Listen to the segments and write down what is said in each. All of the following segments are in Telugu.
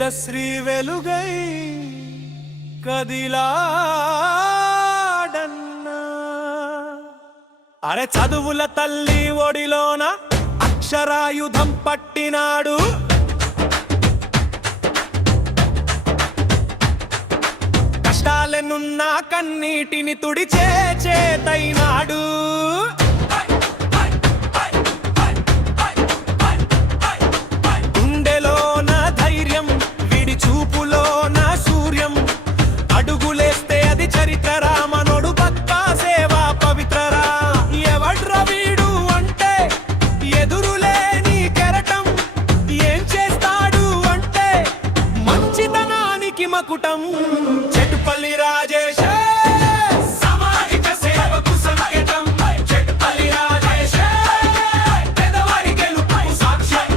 వేదశ్రీ వెలుగై కదిలాడన్నా. అరే చదువుల తల్లి ఒడిలోన అక్షరాయుధం పట్టినాడు. కష్టాలెనున్న కన్నీటిని తుడిచే చేతైనాడు. గుండెలోన ధైర్యం, విడి చూపులోన సూర్యం. అడుగులేస్తే అది చరిత్రరా, మనోడు పక్కా సేవా పవిత్రరా. ఎవడ్రా వీడు అంటే ఎదురులేని కెరటం. ఏం చేస్తాడు అంటే మంచితనానికి మకుటం. చెట్టుపల్లి రాజేశ సామాజిక సేవకు సంకేతం. చెట్టుపల్లి రాజేశ పేదవాడి గెలుపుకు సాక్ష్యం.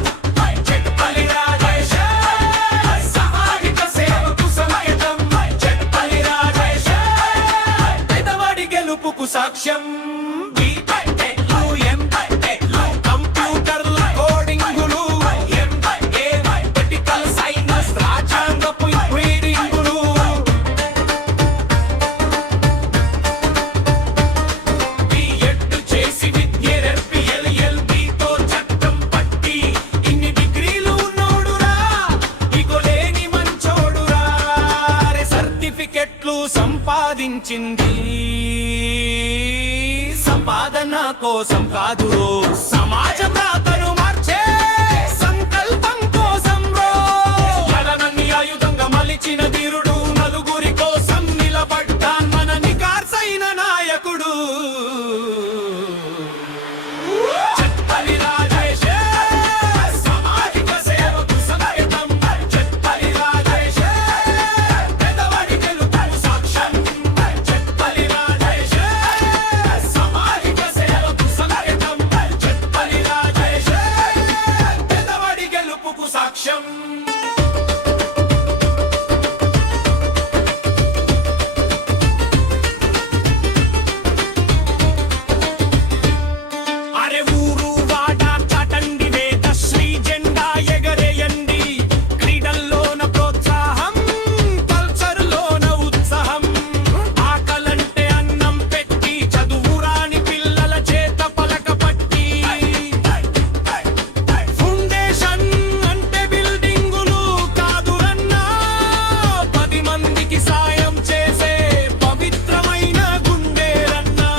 చెట్టుపల్లి రాజేశ సామాజిక సేవకు సంకేతం. చెట్టుపల్లి రాజేశ పేదవాడి గెలుపుకు సాక్ష్యం. కంప్యూటర్ల కోడింగులు, పొలిటికల్ సైన్స్, రాజ్యాంగపు రీడింగులు. బిఎడ్ చేసి విద్య రెప్పి ఎల్ఎల్బితో చట్టం పట్టి ఇన్ని డిగ్రీలు ఉన్నోడురా, ఇగోలేని మంచోడురా. సర్టిఫికెట్లు సంపాదించింది సంపాదన కోసం కాదు, సమాజం రాతను మార్చే సంకల్పం కోసం. ఎలనన్ని ఆయుధంగా మలిచిన ధీరుడు, నలుగురి కోసం నిలబడ్డాన్ మన నికార్సైన నాయకుడు. చెట్టుపల్లి రాజేశ సామాజిక సేవకు సంకేతం. చెట్టుపల్లి రాజేశ పేదవాడి గెలుపుకు సాక్ష్యం. చెట్టుపల్లి రాజేశ సామాజిక సేవకు సంకేతం. చెట్టుపల్లి రాజేశ పేదవాడి గెలుపుకు సాక్ష్యం. అరే ఊరు వాడ చాటండి, వేదశ్రీ జెండా ఎగరేయండి. క్రీడల్లోన ప్రోత్సాహం, కల్చర్లోన ఉత్సాహం. ఆకలంటే అన్నం పెట్టి, చదువురాని పిల్లల చేత పలక పట్టి. ఫౌండేషన్ అంటే బిల్డింగులు కాదురన్నా, 10 మందికి సాయం చేసే పవిత్రమైన గుండెలన్నా.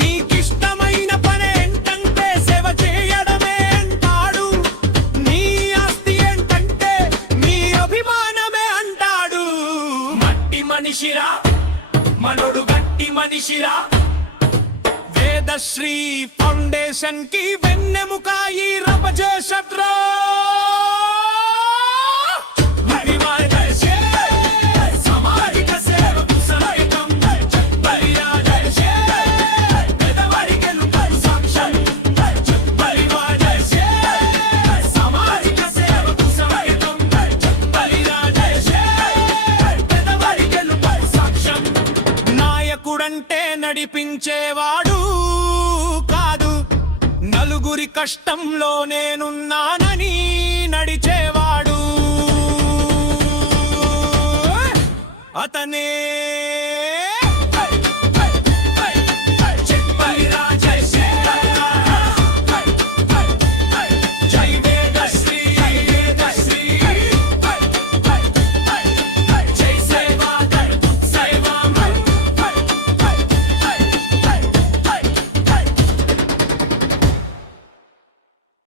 నీకిష్టమైన పని ఏంటంటే సేవ చేయడమే అంటాడు. నీ ఆస్తి ఏంటంటే నీ అభిమానమే అంటాడు. మట్టి మనిషిరా మనోడు, గట్టి మనిషిరా. వేదశ్రీ ఫౌండేషన్ కి వెన్నెముక ఈ రపజేషట్రా. సామాజిక సేవకు సంకేతం. చెట్టుపల్లి రాజేశ పేదవాడి గెలుపుకు సాక్ష్యం. చెట్టుపల్లి రాజేశ సామాజిక సేవకు సంకేతం. చెట్టుపల్లి రాజేశ పేదవాడి గెలుపుకు సాక్ష్యం. నాయకుడంటే నడిపించేవాడు కాదు, నలుగురి కష్టంలో నేనున్నానని నడిచేవాడు. అతనే